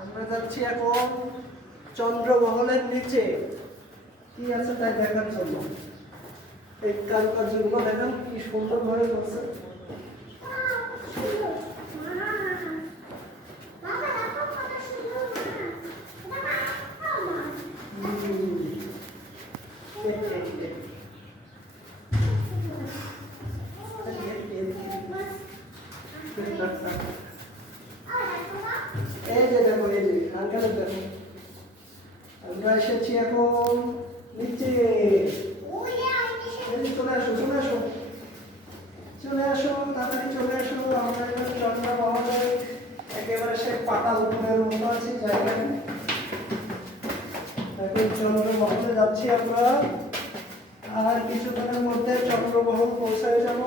আমরা যাচ্ছি এখন চন্দ্রমহলের নিচে কি আছে তাই দেখার জন্য। এই কারুকার্যগুলো দেখেন কি সুন্দর ভাবে করছে। এই যে দেখো, এই যে আঙ্কেলের দেখো, আমরা এসেছি এখন নিচে। চলে আসো চলে আসো চলে আসো, তাড়াতাড়ি চলে আসো। আমরা এখানে চন্দ্রমহলে একেবারে সে পাতাল উপরের মতো আছি জায়গায়। এখন চন্দ্রমহলে যাচ্ছি আমরা, আর কিছুক্ষণের মধ্যে চন্দ্রমহল পৌঁছায় যাব।